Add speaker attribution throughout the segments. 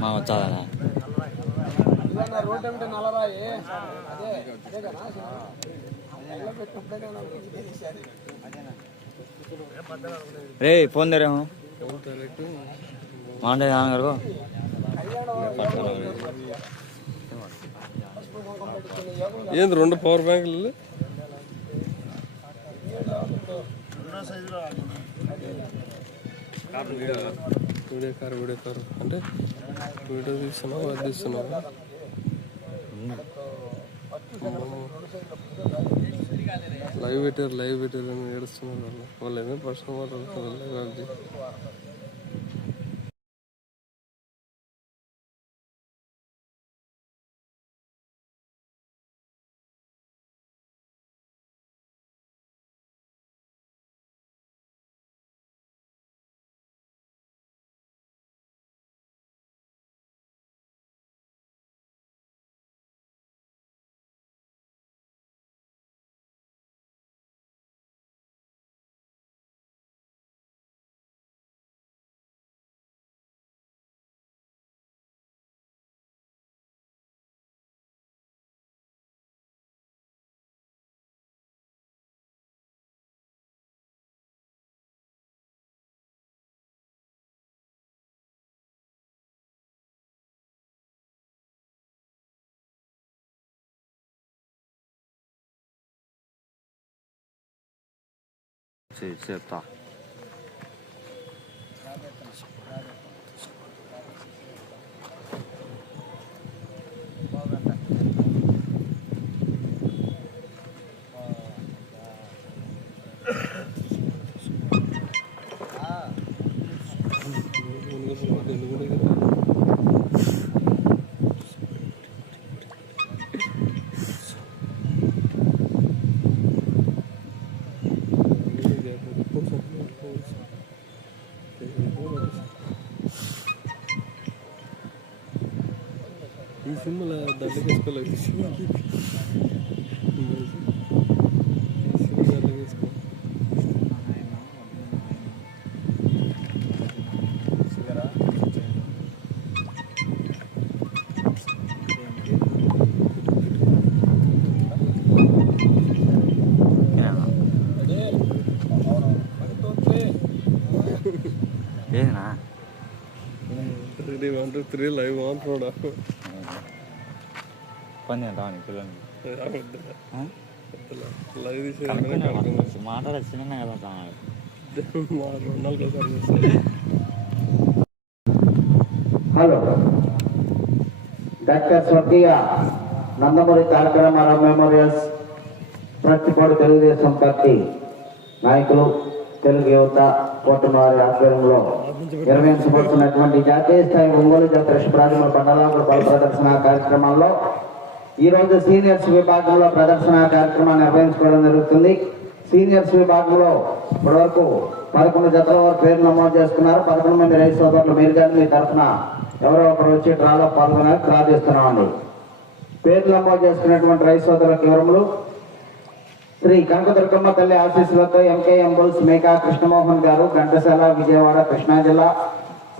Speaker 1: మా వచ్చాదనా. రే phone తెరేమో Monday నాన్నగారు
Speaker 2: ఏంది రెండు పవర్ బ్యాంకులు వీడియో కార్ వీడియో కార్. అంటే వీడియో తీస్తున్నావు అది తీస్తున్నావు లైవ్ పెట్టారు లైవ్ పెట్టారు అని ఏడుస్తున్నారు వాళ్ళు. వాళ్ళు ఏమో పర్సనల్ మాట్లాడుతున్నారు లైవ్ అది
Speaker 1: చెప్తా
Speaker 2: ఈ సినిమాలో
Speaker 1: ఏనా
Speaker 2: three one two three live on చూడ
Speaker 1: పని ఎంత పిల్లలు
Speaker 2: లైవ్
Speaker 1: మాట్లాడే చిన్న కదా
Speaker 2: మా
Speaker 3: హలో. డాక్టర్ స్వర్గీయ నందమూరి తారక రామారావు మెమోరియల్స్ ప్రతిపాడు తెలుగుదేశం పార్టీ నాయకులు తెలుగు యువత కూటమి వారి ఆధ్వర్యంలో నిర్వహించబడుతున్నటువంటి జాతీయ స్థాయి ఒంగోలు జాతర శుభ్రాజుల పండలాంగుల బల ప్రదర్శన కార్యక్రమంలో ఈ రోజు సీనియర్స్ విభాగంలో ప్రదర్శన కార్యక్రమాన్ని నిర్వహించుకోవడం జరుగుతుంది. సీనియర్స్ విభాగంలో ఇప్పటివరకు పదకొండు జతల వరకు పేరు నమోదు చేసుకున్నారు. పదకొండు మంది రైతు సోదరులు మీరు కానీ మీ తరఫున ఎవరో ఒకరు వచ్చి డ్రాలో పాల్గొనాలి డ్రా చేస్తున్నామండి. పేరు నమోదు చేసుకున్నటువంటి రైతు సోదరులకు వివరములు. శ్రీ కనకదుర్గమ్మ తల్లి ఆశీస్సులతో ఎంకేఎం బుల్స్ మేకా కృష్ణమోహన్ గారు ఘంటసాల విజయవాడ కృష్ణా జిల్లా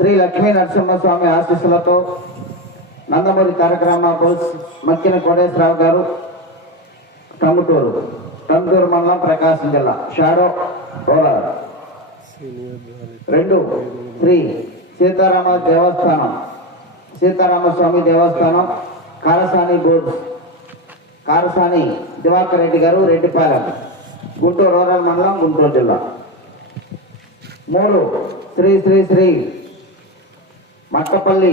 Speaker 3: శ్రీ లక్ష్మీ నరసింహస్వామి ఆశీస్సులతో నందమూరి తారక రామారావు బుల్స్ మక్కిన కోటేశ్వరరావు గారు కమ్ముటూరు కమ్ముటూరు మండలం ప్రకాశం జిల్లా షాడో రోలర్ రెండు శ్రీ సీతారామ దేవస్థానం సీతారామస్వామి దేవస్థానం కారసాని బోర్డు కారసాని దివాకర్ రెడ్డి గారు రెడ్డిపాలెం గుంటూరు రూరల్ మండలం గుంటూరు జిల్లా. మూడు శ్రీ శ్రీ శ్రీ మట్టపల్లి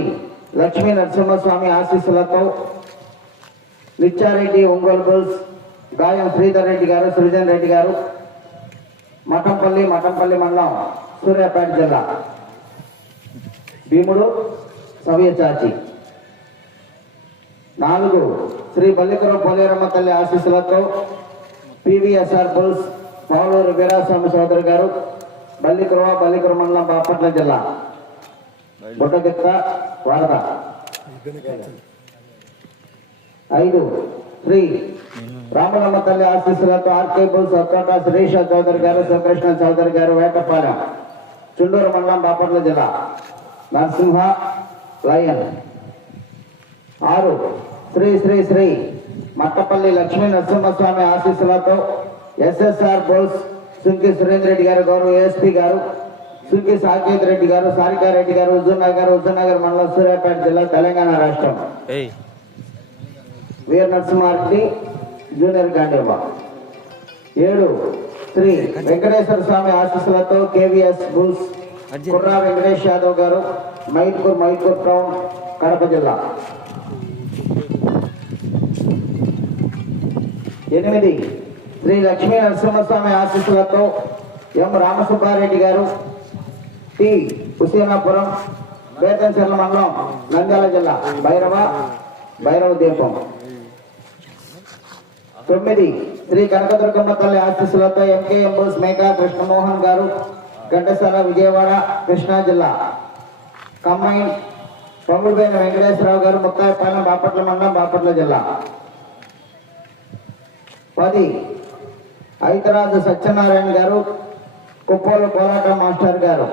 Speaker 3: లక్ష్మీ నరసింహస్వామి ఆశీస్సులతో లిచ్చారెడ్డి ఒంగోలు బుల్స్ గాయం శ్రీధర్ రెడ్డి గారు సృజన్ రెడ్డి గారు మఠంపల్లి మఠంపల్లి మండలం సూర్యాపేట జిల్లా. భీముడు సవ్యచాచి నాలుగు శ్రీ బల్లికురం పోలేరమ్మ తల్లి ఆశీస్సులతో పివిఎస్ఆర్ బుల్స్ పావులూరు వీరాస్వామి సోదరు గారు బల్లికురవ బల్లికర మండలం బాపట్ల జిల్లా. బుట్టగిత్త వరద ఐదు శ్రీ రామలమ్మ తల్లి ఆశీస్సులతో ఆర్కే బుల్స్ ఒక్కోట శిరీష చౌదరి గారు శివకృష్ణ చౌదరి గారు వేటపాలెం చుండూరు మండలం బాపట్ల జిల్లా. నరసింహ లయన్. ఆరు శ్రీ శ్రీ శ్రీ. మట్టపల్లి లక్ష్మీ నరసింహస్వామి ఆశీస్సులతో ఎస్ఎస్ఆర్ బోల్స్ సుంకి సురేంద్ర రెడ్డి గారు గౌరవ ఎస్పీ గారు సుంకి సాకేత్ రెడ్డి గారు సారికారెడ్డి గారు హుజూర్ నగర్ హుజూర్ నగర్ మండలం సూర్యాపేట జిల్లా తెలంగాణ రాష్ట్రం. వీర నరసింహారెడ్డి జూనియర్ గాంధీబా ఏడు శ్రీ వెంకటేశ్వర స్వామి ఆశీస్సులతో KVS bulls Kurra Venkatesh Yadav garu Maithpur Maitpur town Kadapa జిల్లా. ఎనిమిది శ్రీ లక్ష్మీ నరసింహస్వామి ఆశీస్సులతో ఎం రామసుబ్బారెడ్డి గారు టి. హుసేనాపురం బేతంచెర్ల మండలం నంద్యాల జిల్లా భైరవ భైరవ దీపం. తొమ్మిది శ్రీ కనకదుర్గమ్మ తల్లి ఆశీస్సులతో ఎంకే ఎంబోస్ మేకా కృష్ణమోహన్ గారు ఘంటసాల విజయవాడ కృష్ణా జిల్లా. కమ్మైన్ పొంగుడుపైన వెంకటేశ్వరరావు గారు ముత్తాయిపాలెం బాపట్ల మండలం బాపట్ల జిల్లా. పది ఐతరాజు సత్యనారాయణ గారు కుప్పోలు కోలాట మాస్టర్ గారు.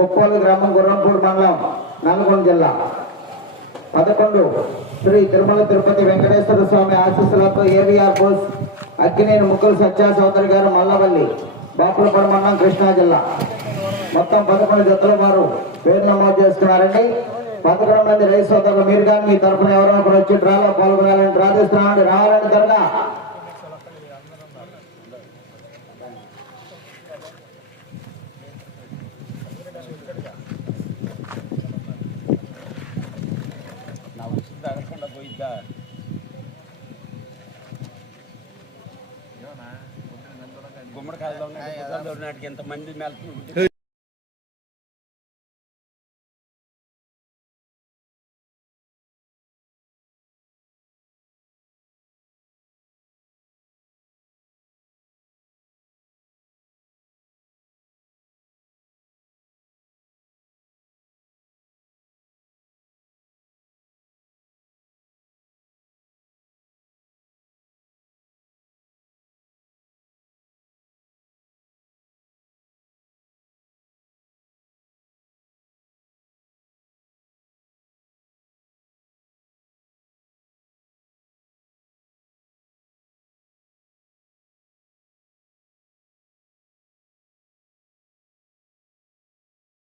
Speaker 3: కుప్పోలు గ్రామం గుర్రంపూడి మండలం నల్గొండ జిల్లా. పదకొండు శ్రీ తిరుమల తిరుపతి వెంకటేశ్వర స్వామి ఆశీస్సులతో ఏవిఆర్ బోస్ అక్కినేని ముక్కులు సత్యా చౌదరి గారు మల్లవల్లి బాపులపడి మండలం కృష్ణా జిల్లా. మొత్తం పదకొండు జతల వారు పేరు నమోదు చేసుకున్నారండి. పదకొండు మంది రైతు సోదరులు మీరు కానీ మీ తరఫున ఎవరైనా ఒకరు వచ్చి డ్రాలో పాల్గొనాలని డ్రా చేస్తున్నామండి రావాలని త్వరగా
Speaker 4: గుమ్మడికాయలు ఉన్నాయి? ఎంత మంది మేలుతుంది నేను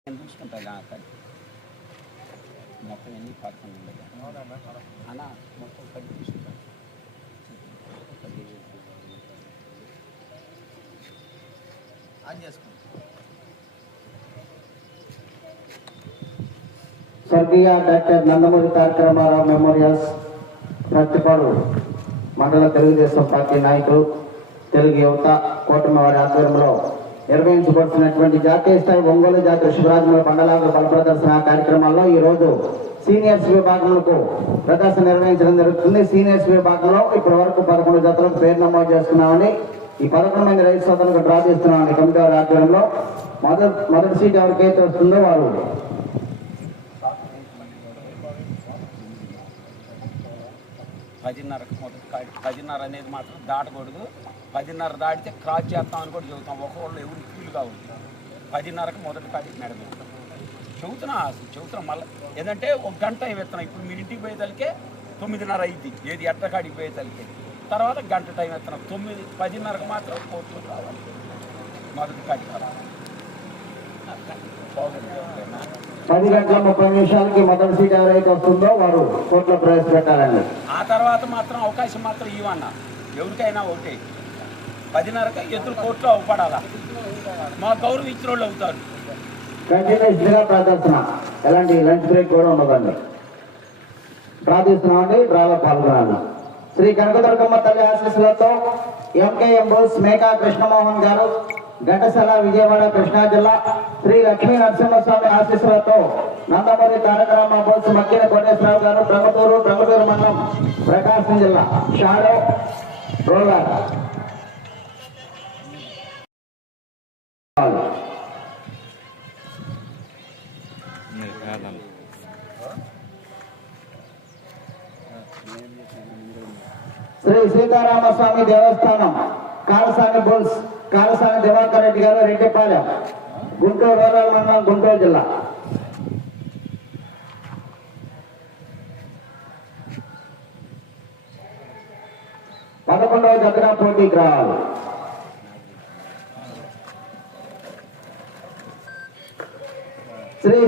Speaker 4: చూసుకుంటా నాకు మొత్తం ఎన్ని పదకొండు ఉండదు అన్న మొత్తం కట్టి తీసుకుంటాను ఆన్
Speaker 3: స్వర్గీయ డాక్టర్ నందమూరి తారక రామారావు మెమోరియల్స్ ప్రతిపాడు మండల తెలుగుదేశం పార్టీ నాయకులు తెలుగు యువత కూటమి వారి ఆధ్వర్యంలో నిర్వహించబడుతున్నటువంటి జాతీయ స్థాయి ఒంగోలు జాతీయ శివరాజముల మండలాల బల ప్రదర్శన కార్యక్రమాల్లో ఈ రోజు సీనియర్స్ విభాగంలో ప్రదర్శన నిర్వహించడం జరుగుతుంది. సీనియర్స్ విభాగంలో ఇప్పటి వరకు పదకొండు జతలకు పేరు నమోదు చేస్తున్నామని ఈ పదకొండు మంది రైతు సోదరులకు డ్రా చేస్తున్నామని కమిటీ వారి ఆధ్వర్యంలో మొదటి మొదటి సీట్ ఎవరికైతే వస్తుందో వారు.
Speaker 4: పదిన్నరకు మొదటి పదిన్నర అనేది మాత్రం దాటకూడదు. పదిన్నర దాటితే క్రాస్ చేస్తాం అని కూడా చెబుతాం. ఒక్కొక్కళ్ళు ఎవరు ఫీల్గా ఉంది పదిన్నరకు మొదటి కాడికి నడబెడతాం చెబుతున్నా చెబుతున్నా మళ్ళీ. ఏంటంటే ఒక గంట ఎత్తున్నాం ఇప్పుడు మీరు ఇంటికి పోయేతలకే తొమ్మిదిన్నర అయింది. ఏది ఎట్టకాడికి పోయేతలకే తర్వాత గంట టైం ఎత్తున్నాం తొమ్మిది పదిన్నరకు మాత్రం కోర్టు రావాలి. మొదటి కాడికి రావాలి. బాగుంది ఓకేనా?
Speaker 3: పది గంటల ముప్పై నిమిషాలకి మొదటి సీట్ ఎవరైతే వస్తుందో వారు కోర్టులో ప్రవేశపెట్టాలండి
Speaker 4: ఆ తర్వాత మాత్రం అవకాశం మాత్రం ఇవన్న ఎవరికైనా ఒకటే పదిన్నరక ఎదురు కోర్టులో అవపడాలా మా గౌరవం ఇచ్చిన వాళ్ళు అవుతారు
Speaker 3: కంటిన్యూస్ ప్రదర్శన ఎలాంటి లంచ్ బ్రేక్ కూడా ఉండదండి. ప్రార్థిస్తున్నామండి డ్రాలో పాల్గొనాలి. శ్రీ కనకదుర్గమ్మ తల్లి ఆశీస్సులతో ఎంకేఎం బోస్ మేకా కృష్ణమోహన్ గారు ఘటసల విజయవాడ కృష్ణా జిల్లా శ్రీ లక్ష్మీ నరసింహస్వామి ఆశీస్సులతో నందమూరి తారక రామ బోస్ మక్కిన కోటేశ్వరరావు గారు ప్రమటూరు ప్రమటూరు మండలం ప్రకాశం జిల్లా షాడో రోలర్ శ్రీ సీతారామస్వామి దేవస్థానం కాలసాని బుల్స్ కాలసాని దివాకర్ రెడ్డి గారు రెడ్డిపాలెం గుంటూరు రూరల్ మండలం గుంటూరు జిల్లా. పదకొండవ దగ్గర పోటీకి రావాలి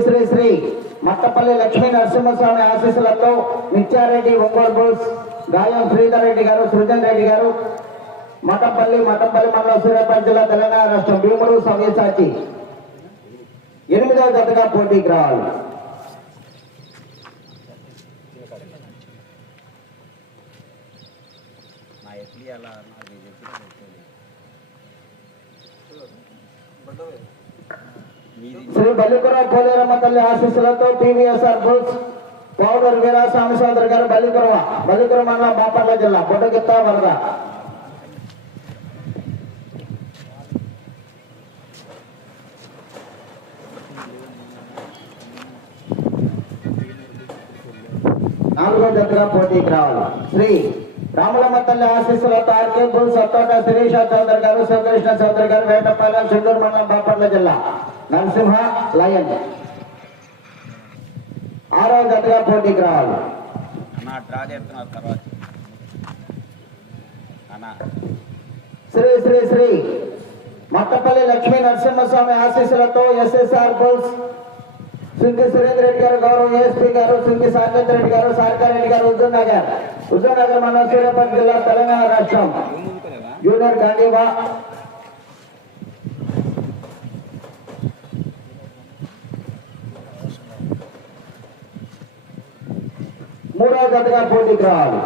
Speaker 3: శ్రీ శ్రీ మట్టపల్లి లక్ష్మీ నరసింహస్వామి ఆశీస్సులతో నిత్యారెడ్డి ఒంగోలు బోస్ గాయం శ్రీధర్ రెడ్డి గారు సృజన్ రెడ్డి గారు మఠపల్లి మఠపల్లి మండలం సూర్యాపేట జిల్లా తెలంగాణ రాష్ట్రం భీముడు సవ్యసాచి ఎనిమిదవ జతగా పోటీకి రావాలి
Speaker 4: అలా నాకు చెప్పిన
Speaker 3: శ్రీ బల్లిపుర పోలేరమ్మ తల్లి ఆశీస్సులతో టీవీఎస్ఆర్ బుల్స్ పౌడర్ వీరాస్వామి సోదరు గారు బల్లిపురవ బల్లిపుర మండలం బాపట్ల జిల్లా పొట్టగిత్త వరద. నాలుగో దగ్గర పోటీకి రావాలి శ్రీ రాములమ్మ తల్లి ఆశీస్సులతో ఆర్కే బుల్ సత్తోట శిరీష చౌదరి గారు శివకృష్ణ చౌదరి గారు వేటపాలెం చెండూరు మండలం బాపట్ల జిల్లా. నరసింహ లయన్. ఆరో జతగా పోటీకి రావాలి.
Speaker 4: డ్రా చేస్తున్నారు తర్వాత.
Speaker 3: శ్రీ శ్రీ శ్రీ. మట్టపల్లి లక్ష్మీ నరసింహస్వామి ఆశీస్సులతో ఎస్ఎస్ఆర్ బుల్స్. సింగి సురేంద్ర రెడ్డి గారు గౌరవ ఏఎస్పీ గారు సింగి సాకేత్ రెడ్డి గారు సారకారెడ్డి గారు హుజూర్ నగర్ హుజూర్ నగర్ మన సూర్యాపేట జిల్లా తెలంగాణ రాష్ట్రం. జూనియర్ గాంధీబా జతగా పోటీకి రావాలి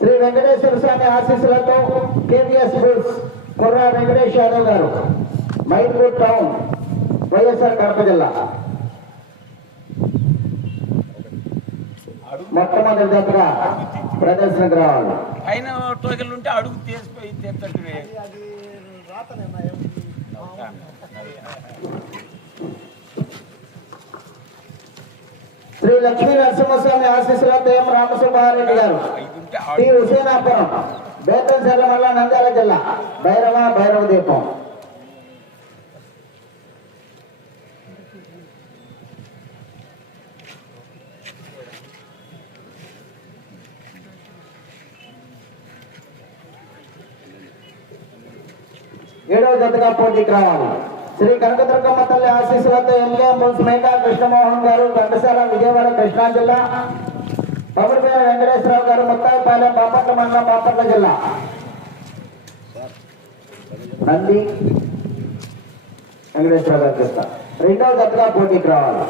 Speaker 3: శ్రీ వెంకటేశ్వర స్వామి ఆశీస్సులతో కేవీఎస్ బుల్స్ కుర్రా వెంకటేష్ యాదవ్ గారు మైపూర్ టౌన్ వైఎస్ఆర్ కడప జిల్లా. మొట్టమొదటి జతగా ప్రదర్శనకు రావాలి.
Speaker 4: పైన టోకెన్లు ఉంటే అడుగు తీసిపోయి తెచ్చట్టువే
Speaker 3: శ్రీ లక్ష్మీ నరసింహస్వామి ఎం రామసుబ్బారెడ్డి గారు? టి
Speaker 4: అడుగు
Speaker 3: హుసేనాపురం బేతంచెర్ల మల్ల నంద్యాల జిల్లా భైరవ భైరవ దీపం. ఏడవ జతగా పోటీకి రావాలి శ్రీ కనకదుర్గమ్మ తల్లి ఆశీస్సులతో ఎంకే బుల్స్ మేకా కృష్ణమోహన్ గారు ఘంటసాల విజయవాడ కృష్ణా జిల్లా పవర్పేట వెంకటేశ్వరరావు గారు ముత్తాయిపాలెం బాపట్ల మండలం బాపట్ల జిల్లా. నంది వెంకటేశ్వరరావు గారు ఇస్తా రెండవ జతగా పోటీకి రావాలి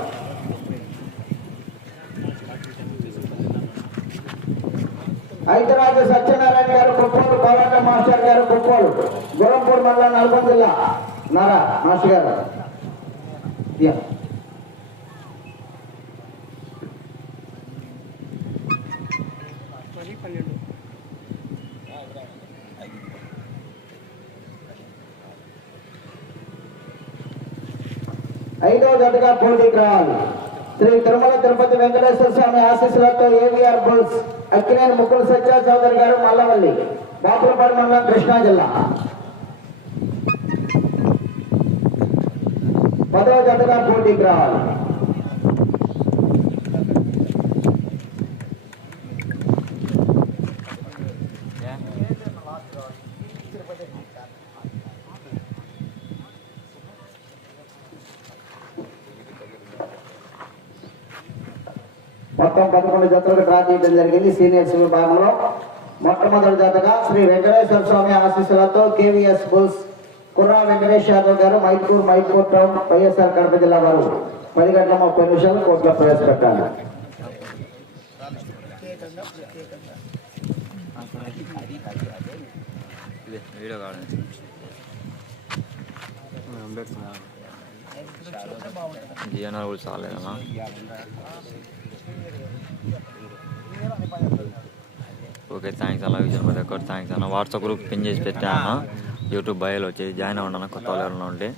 Speaker 3: ఐదరాజు సత్యనారాయణ గారు కుప్పోలు కోలాట మాస్టర్ గారు కుప్పోలు గురంపూర్ మండలం నల్గొండ జిల్లా. నారా మాస్టర్ గారు. ఐదవ జట్టుగా పోటీకి రావాలి శ్రీ తిరుమల తిరుపతి వెంకటేశ్వర స్వామి ఆశీస్సులతో ఏవిఆర్ బుల్స్ అక్కినేని ముకుల్ సత్య చౌదరి గారు మల్లవల్లి. బాపులపాడు మండలం కృష్ణా జిల్లా. పదవ జతగా పోటీకి రావాలి. మొత్తం పదకొండు జతలకు డ్రా చేయడం జరిగింది. సీనియర్స్ విభాగంలో మొట్టమొదటి జాతగా శ్రీ వెంకటేశ్వర స్వామి ఆశీస్సులతో కేవీఎస్ బుల్స్ కుర్రా వెంకటేష్ యాదవ్ గారు మైపూర్ మైపూర్ టౌన్ వైఎస్ఆర్ కడప జిల్లా వారు. పది గంటల ముప్పై నిమిషాలు కోర్టులో ప్రవేశపెట్టాలి.
Speaker 1: వీడియో కూడా చాలేదమ్మా ఓకే థ్యాంక్స్ అలా విజయన్ ప్రతి ఒక్కరు థ్యాంక్స్ అన్న. వాట్సాప్ గ్రూప్ పిన్ చేసి పెట్టాను యూట్యూబ్ బయోలో వచ్చి జాయిన్ అవ్వండి అన్న కొత్త వాళ్ళు ఎవరైనా ఉంటే.